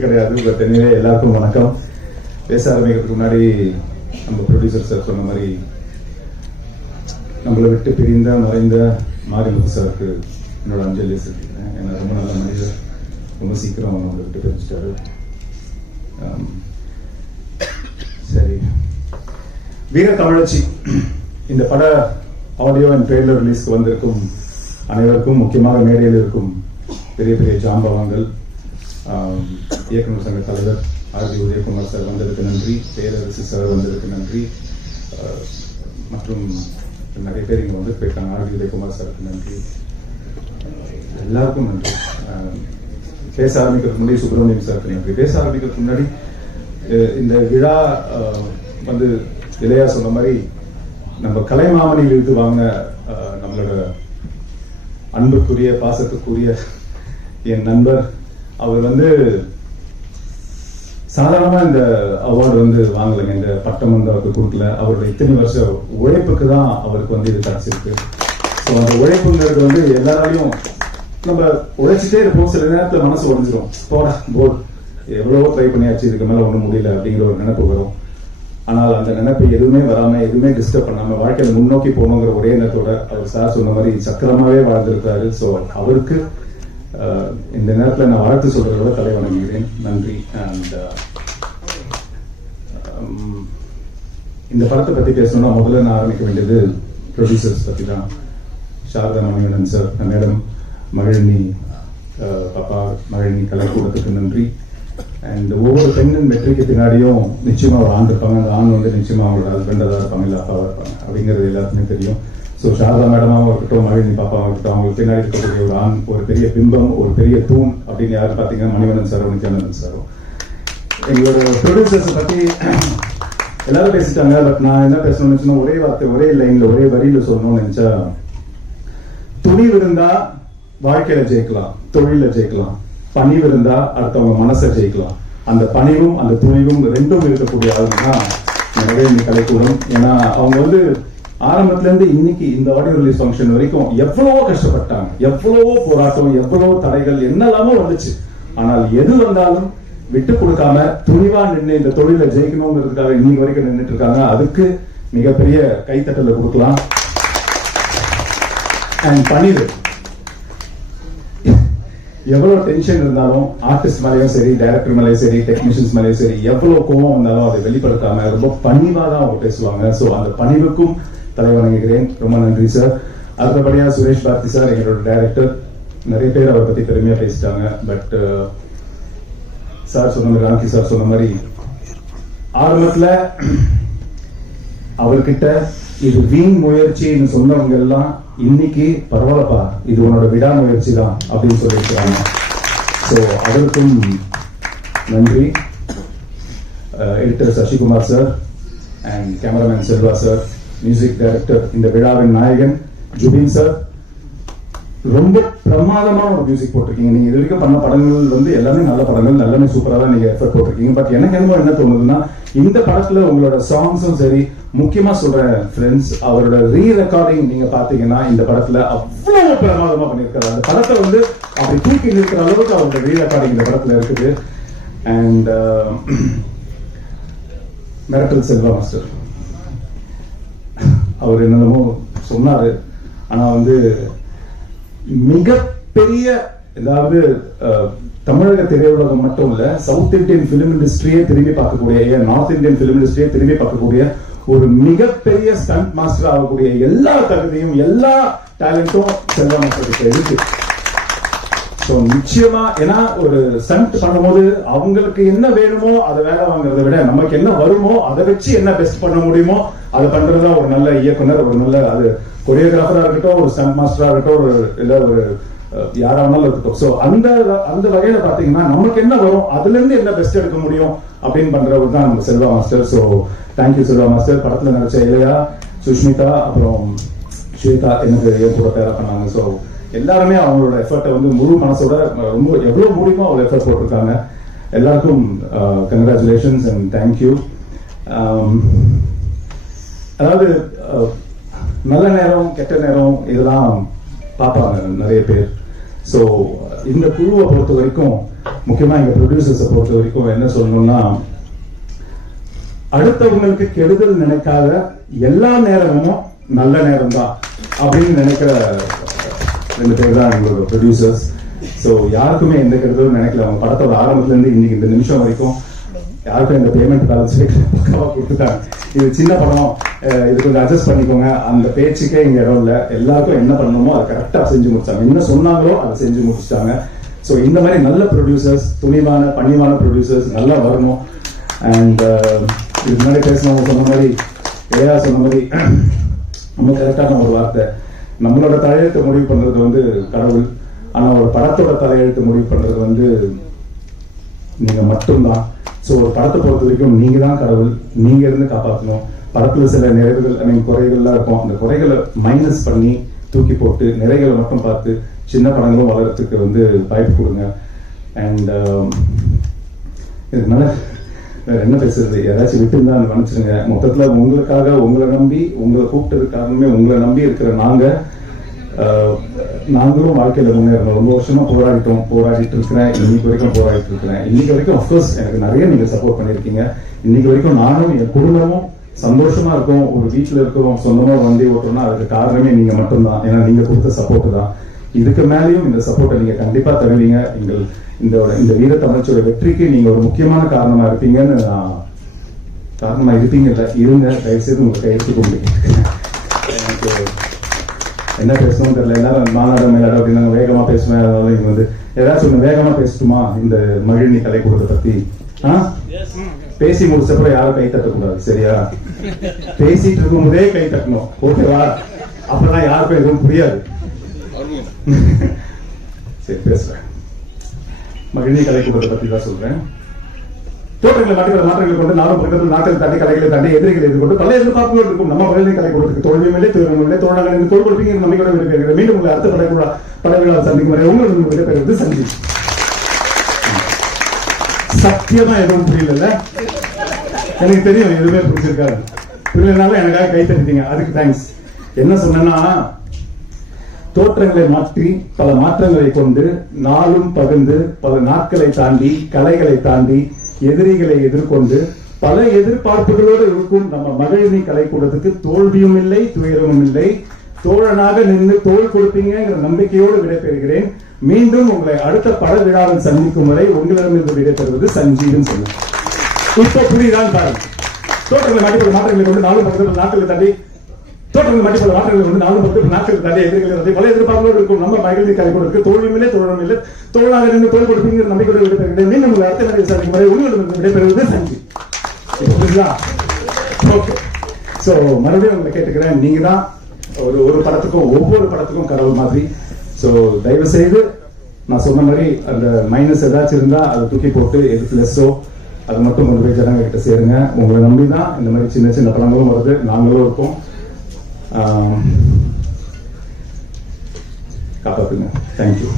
Script கிடையாது. But எனவே எல்லாருக்கும் வணக்கம். பேச ஆரம்பிக்கிறதுக்கு முன்னாடி நம்ம ப்ரொடியூசர் சார் சொன்ன மாதிரி நம்மளை விட்டு பிரிந்த மறைந்த மாரிமுத்து சாருக்கு என்னோட அஞ்சலி செலுத்திக்கிறேன். ஏன்னா ரொம்ப நல்ல மனிதர், ரொம்ப சீக்கிரம் நம்மளை விட்டு பிரிச்சுட்டாரு. சரி, வீர தமிழச்சி இந்த பட ஆடியோ அண்ட் ட்ரெய்லர் ரிலீஸ்க்கு வந்திருக்கும் அனைவருக்கும், முக்கியமாக மேடையில் இருக்கும் பெரிய பெரிய ஜாம்பவான்கள், இயக்குநர் சங்க தலைவர் ஆர் டி உதயகுமார் சார் வந்ததுக்கு நன்றி, பேரரசு சார் வந்ததுக்கு நன்றி, மற்றும் நிறைய பேர் இங்கே வந்து போயிருக்காங்க. ஆர் டி உதயகுமார் சாருக்கு நன்றி, எல்லாருக்கும் நன்றி. பேச ஆரம்பிக்கிறதுக்கு முன்னாடி சுப்பிரமணியம் சாருக்கு நன்றி. பேச ஆரம்பிக்கிறதுக்கு முன்னாடி இந்த விழா வந்து இளையா சொன்ன மாதிரி நம்ம கலைமாமணியில் இருந்து வாங்க நம்மளோட அன்புக்குரிய பாசத்துக்குரிய என் நண்பர் அவர் வந்து சாதாரணமா இந்த அவார்டு வந்து வாங்கலைங்க, இந்த பட்டம் வந்து அவருக்கு கொடுக்கல. அவருடைய இத்தனை வருஷம் உழைப்புக்கு தான் அவருக்கு வந்து இது கிடைச்சிருக்கு. ஸோ அந்த உழைப்புங்கிறது வந்து எல்லாராலையும் நம்ம உழைச்சிட்டே இருப்போம், சில நேரத்தில் மனசு உடஞ்சிரும், போடா போர் எவ்வளவோ ட்ரை பண்ணியாச்சு, இதுக்கு மேலே ஒன்றும் முடியல அப்படிங்கிற ஒரு நினைப்பு வரும். ஆனால் அந்த நினைப்பு எதுவுமே வராம, எதுவுமே டிஸ்டர்ப் பண்ணாம வாழ்க்கையில முன்னோக்கி போகணுங்கிற ஒரே எண்ணத்தோட அவர் சார் சொன்ன மாதிரி சக்கரமாவே வாழ்ந்திருக்காரு. ஸோ அவருக்கு இந்த நேரத்தில் நான் வாழ்த்து சொல்றதோட தலை வணங்குகிறேன். நன்றி. அண்ட் இந்த படத்தை பத்தி பேசணும்னா முதல்ல நான் ஆரம்பிக்க வேண்டியது ப்ரொடியூசர்ஸ் பத்தி தான். சாரதா மணிவண்ணன் சார், மேடம் மகிழினி பாப்பா, மகிழினி கலைக்கூடத்துக்கு நன்றி. அண்ட் ஒவ்வொரு பெண்ணின் வெற்றிக்கு பின்னாடியும் நிச்சயமா ஒரு ஆண் இருப்பாங்க. அந்த ஆண் வந்து நிச்சயமா அவங்களோட ஹஸ்பண்டாக தான் இருப்பாங்க, இல்லை அப்பாவாக இருப்பாங்க அப்படிங்கிறது எல்லாருக்குமே தெரியும். ஸோ சாரதா மேடமாகவும் இருக்கட்டும், மகிழினி பாப்பாவும் இருக்கட்டும், அவங்களுக்கு பின்னாடி இருக்கக்கூடிய ஒரு ஆண், ஒரு பெரிய பிம்பம், ஒரு பெரிய தூண் அப்படின்னு யாரும் பார்த்தீங்கன்னா மணிவண்ணன் சாரும் நித்யானந்தன் சாரும். எங்களோட ப்ரொடியூசர்ஸை பற்றி எல்லாரும் பேசிட்டாங்க. பட் நான் என்ன பேசணும்னு நினைச்சேன்னா ஒரே வார்த்தை, ஒரே லைன்ல, ஒரே வரியில சொல்லணும்னு நினைச்சா, துணிவு இருந்தா வாழ்க்கையில ஜெயிக்கலாம், தொழில ஜெயிக்கலாம். பணிவு இருந்தா அடுத்தவங்க மனசை ஜெயிக்கலாம். அந்த பணிவும் அந்த துணிவும் ரெண்டும் இருக்கக்கூடிய ஆளுங்க தான் மகிழினி கலைக்கூடம். ஏன்னா அவங்க வந்து ஆரம்பத்துல இருந்து இன்னைக்கு இந்த ஆடியோ ரிலீஸ் ஃபங்க்ஷன் வரைக்கும் எவ்வளவோ கஷ்டப்பட்டாங்க, எவ்வளவோ போராட்டம், எவ்வளவோ தடைகள் என்னெல்லாமோ வந்துச்சு. ஆனால் எது வந்தாலும் விட்டு கொடுக்காம துணிவா நின்று இந்த தொழில ஜெயிக்கணுங்கிறதுக்காக இன்னைக்கு வரைக்கும் நின்றுட்டு இருக்காங்க. அதுக்கு மிகப்பெரிய கைத்தட்டல கொடுக்கலாம். அண்ட் பணிவு, எவ்வளவு டென்ஷன் இருந்தாலும் ஆர்டிஸ்ட் மேலேயும் சரி, டைரக்டர் மேலேயும் சரி, டெக்னீஷியன்ஸ் மேலேயும் சரி, எவ்வளவு கோபம் வந்தாலும் அதை வெளிப்படுத்தாம ரொம்ப பணிவா தான் அவங்க பேசுவாங்க. ஸோ அந்த பணிவுக்கும் தலை வணங்குகிறேன். ரொம்ப நன்றி சார். அடுத்தபடியா சுரேஷ் பாரதி சார், எங்களோட டைரக்டர். நிறைய பேர் அவரை பத்தி பெருமையா பேசிட்டாங்க. பட் சார் சொன்ன மாதிரி, ராம்கி சார் சொன்ன மாதிரி, ஆரம்பத்துல அவர்கிட்ட இது வீண் முயற்சின்னு சொன்னவங்க எல்லாம் இன்னைக்கு பரவாயில்லப்பா, இது உன்னோட விடாமுயற்சி தான் அப்படின்னு சொல்லியிருக்கிறாங்க. ஸோ அதற்கும் நன்றி. Editor Sasikumar sir and cameraman Selva sir, music director, இந்த விழாவின் நாயகன் ஜுபின் சார், ரொம்ப பிரமாதமான ஒரு மியூசிக் போட்டிருக்கீங்க. நீங்க இது வரைக்கும் பண்ண படங்கள் வந்து எல்லாமே நல்ல படங்கள், எல்லாமே சூப்பரா தான் நீங்க எஃபர்ட் போட்டிருக்கீங்க. பட் எனக்கு என்ன தோணுதுன்னா, இந்த படத்துல உங்களோட சாங்ஸும் சரி, முக்கியமா சொல்றேன் ஃப்ரெண்ட்ஸ், அவரோட ரீ ரெக்கார்டிங் நீங்க பாத்தீங்கன்னா இந்த படத்துல அவ்வளவு பிரமாதமா பண்ணிருக்காரு. அந்த படத்தை வந்து அப்படி தூக்கி நிற்கிற அளவுக்கு அவரோட ரீ ரெக்கார்டிங் இந்த படத்துல இருக்குது. அண்ட் மிரட்டல் செல்வா மாஸ்டர், அவர் என்னென்னமோ சொன்னாரு. ஆனா வந்து மிகப்பெரிய, அதாவது தமிழக திரையுலகம் மட்டும் இல்ல, சவுத் இந்தியன் பிலிம் இண்டஸ்ட்ரியே திரும்பி பார்க்கக்கூடிய, நார்த் இந்தியன் பிலிம் இண்டஸ்ட்ரியே திரும்பி பார்க்கக்கூடிய ஒரு மிகப்பெரிய ஸ்டண்ட் மாஸ்டர் ஆகக்கூடிய எல்லா தகுதியும், எல்லா டேலண்டும் செல்வா மாஸ்டருக்கு இருக்கு. ஸோ நிச்சயமா, ஏன்னா ஒரு ஸ்டண்ட் பண்ணும்போது அவங்களுக்கு என்ன வேணுமோ அதை வேலை வாங்குறதை விட நமக்கு என்ன வருமோ அதை வச்சு என்ன பெஸ்ட் பண்ண முடியுமோ அதை பண்றதுதான் ஒரு நல்ல இயக்குனர், ஒரு நல்ல, அது கொரியோகிராஃபரா இருக்கட்டும், ஒரு ஸ்டண்ட் மாஸ்டரா இருக்கட்டும், ஒரு இல்ல ஒரு யாரானாலும் இருக்கட்டும். ஸோ அந்த வகையில பாத்தீங்கன்னா நமக்கு என்ன வரும், அதுல இருந்து என்ன பெஸ்ட் எடுக்க முடியும் அப்படின்னு பண்றவர் தான் நம்ம Selva master. So thank you Selva master. படத்துல நினைச்ச இளையா, சுஷ்மிதா, அப்புறம் ஸ்வேதா எனக்கு கூட பேரா பண்ணாங்க. ஸோ எல்லாருமே அவங்களோட எஃபர்ட்டை வந்து முழு மனசோட ரொம்ப எவ்வளவு முடியுமோ அவ்வளவு எஃபர்ட் போட்டிருக்காங்க. எல்லாருக்கும் கங்க்ராச்சுலேஷன்ஸ் அண்ட் தேங்க்யூ. அதாவது நல்ல நேரம் கெட்ட நேரம் இதெல்லாம் பார்ப்பாங்க நிறைய பேர். ஸோ இந்த குழுவை பொறுத்த வரைக்கும், முக்கியமா எங்க ப்ரொடியூசர்ஸை பொறுத்த வரைக்கும் என்ன சொல்லணும்னா, அடுத்தவங்களுக்கு கெடுதல் நினைக்காத எல்லா நேரமும் நல்ல நேரம் தான் அப்படின்னு நினைக்கிற 2 பேர் தான் எங்களோட ப்ரொடியூசர்ஸ். ஸோ யாருக்குமே எந்த கெடுதலும் நினைக்கல. அவங்க படத்தோட ஆரம்பத்துல இருந்து இன்னைக்கு இந்த நிமிஷம் வரைக்கும் யாருக்கும் இந்த பேமெண்ட் பேலன்ஸ் பக்காவா கொடுத்துட்டாங்க. இது சின்ன படம், இது கொஞ்சம் அட்ஜஸ்ட் பண்ணிக்கோங்க, அந்த பேச்சுக்கே இங்க இடம் இல்லை. எல்லாருக்கும் என்ன பண்ணணுமோ அதை கரெக்டா செஞ்சு முடிச்சாங்க. என்ன சொன்னாங்களோ அதை செஞ்சு முடிச்சிட்டாங்க. ஸோ இந்த மாதிரி நல்ல ப்ரொடியூசர்ஸ், துணிவான பணிவான ப்ரொடியூசர்ஸ் நல்லா வரணும். அண்ட் இது முன்னாடி பேசினவங்க சொன்ன மாதிரி, ஏயா சொன்ன மாதிரி, நம்ம கரெக்டான ஒரு வார்த்தை, நம்மளோட தலையெழுத்து முடிவு பண்றது வந்து கடவுள். ஆனா ஒரு படத்தோட தலையெழுத்து முடிவு பண்றது நீங்க மட்டும்தான். ஸோ ஒரு படத்தை பொறுத்த வரைக்கும் நீங்க தான் கடவுள். நீங்க இருந்து காப்பாற்றணும். படத்துல சில நிறைவுகள், குறைகள்லாம் இருக்கும். அந்த குறைகளை மைனஸ் பண்ணி தூக்கி போட்டு நிறைகளை மட்டும் பார்த்து சின்ன படங்களும் வளர்றதுக்கு வாய்ப்பு கொடுங்க. அண்ட் இதுக்கு மேல வேற என்ன பேசுறது, ஏதாச்சும் விட்டு இருந்தா மன்னிச்சிருங்க. மொத்தத்துல உங்களுக்காக, உங்களை நம்பி, உங்களை கூப்பிட்டதுக்காகவே உங்களை நம்பி இருக்கிற நாங்களும் வாழ்க்கையில முன்னேறணும். ரொம்ப வருஷமா போராடிட்டு இருக்கிறேன். இன்னைக்கு வரைக்கும் போராடிட்டு இருக்கிறேன். இன்னைக்கு வரைக்கும் அப்கோர்ஸ் எனக்கு நிறைய நீங்க சப்போர்ட் பண்ணிருக்கீங்க. இன்னைக்கு வரைக்கும் நானும் என் குடும்பமும் சந்தோஷமா இருக்கும். ஒரு வீட்டுல இருக்கிறோம், சொந்தமா வண்டி ஓட்டுறோம்னா அதுக்கு காரணமே நீங்க மட்டும்தான். ஏன்னா நீங்க கொடுத்த சப்போர்ட் தான். இதுக்கு மேலேயும் இந்த சப்போர்ட்டை நீங்க கண்டிப்பா தருவீங்க. இந்த வீர தமிழ்ச்சியோட வெற்றிக்கு நீங்க ஒரு முக்கியமான காரணமா இருப்பீங்கன்னு இருங்க. தயவு செய்து உங்க கையெழுத்து கொண்டு எனக்கு என்ன பேசணும்னு தெரியல. எல்லாரும் மாநாடு மேலாடு அப்படின்னு வேகமா பேசுவேன். அதனால ஏதாச்சும் ஒண்ணு வேகமா பேசட்டுமா இந்த மகிழினி கலைக்கூடத்தை பத்தி? பேசி முடிச்சப்பறம் யாரும் கை தட்டக்கூடாது, சரியா? பேசிட்டு இருக்கும் போதே கை தட்டணும், ஓகேவா? அப்பதான் யாருக்கும் எதுவும் புரியாது. சரி, பேசுறேன். மகிழினி கலைக்கூடத்தை பத்தி தான் சொல்றேன். தோற்றங்களை மாற்றங்களை கொண்டு நாடும் பக்கத்தில் நாட்கள் தாண்டி கலைகளை தாண்டி எதிரிகளை எதிர்கொண்டு பல எதிர்பார்ப்புகள் இருக்கும். நம்ம மகளிரை கலை கொடுத்துக்கு தோல்வியும் இல்லை, துயரமும் இல்லை. தோழர்கள் தோல் கொடுப்பீங்க நம்பிக்கையோட விரும்புகிறேன். மீண்டும் உங்களை அடுத்த படைவிழா சந்திக்கும் வரை உங்களுக்கு விடைபெறுவது சந்தி. சத்தியமா எதுவும் புரியல, எனக்கு தெரியும் எதுவுமே புரிஞ்சிருக்காரு. புரியலனாலும் எனக்காக கை தட்டிட்டீங்க, அதுக்கு தேங்க்ஸ். என்ன சொன்னா, தோற்றங்களை மாற்றி பல மாற்றங்களை கொண்டு நாளும் பகிர்ந்து பல நாட்களை தாண்டி கலைகளை தாண்டி எதிரிகளை எதிர்கொண்டு பல எதிர்பார்ப்புகளோடு இருக்கும் நம்ம மகளிரணி கலைக்கூடத்துக்கு தோல்வியும் இல்லை, துயரமும் இல்லை. தோழனாக நின்று தோல் கொடுப்பீங்கிற நம்பிக்கையோடு விடைபெறுகிறேன். மீண்டும் உங்களை அடுத்த பட விழாவில் சந்திக்கும் வரை உங்களிடமிருந்து விடைபெறுவது சஞ்சீவன் சொல்லுங்க. இப்ப புரியுதான் பாருங்க. தோற்றங்களை மாற்றங்களை கொண்டு நாளும் பக்கத்தில் நாட்களை தாண்டி தோற்றங்கள் மட்டிப்பல மாற்றங்களை கொண்டு நாளும் பக்கத்தில் நாட்கள் தாண்டி எதிர்களை பல எதிர்பார்ப்புகளோடு இருக்கும் நம்ம மகளிரணி கலைக்கூடத்துக்கு தோல்வியும் இல்லை, தோழனும் இல்லை. தோழனாக நின்று தோல் கொடுப்பீங்கிற நம்பிக்கையோடு விடைபெறுகிறேன். மீண்டும் உங்களை அடுத்த நிறைய சந்திக்கும் வரை உங்களிடமிருந்து விடைபெறுவது சஞ்சி. ஓகே. சோ மறுபடியும் உங்களை கேட்டுக்கிறேன், நீங்க தான் ஒரு படத்துக்கும் ஒவ்வொரு படத்துக்கும் கடவுள் மாதிரி. சோ தயவு செய்து நான் சொன்ன மாதிரி அந்த மைனஸ் ஏதாச்சும் இருந்தா அதை தூக்கி போட்டு எது பிளஸோ அது மட்டும் கொண்டு போய் ஜனங்க கிட்ட சேருங்க. உங்களை நம்பிதான் இந்த மாதிரி சின்ன சின்ன படங்களும் வருது, நாங்களும் இருக்கோம். காப்பாத்துங்க. தேங்க்யூ.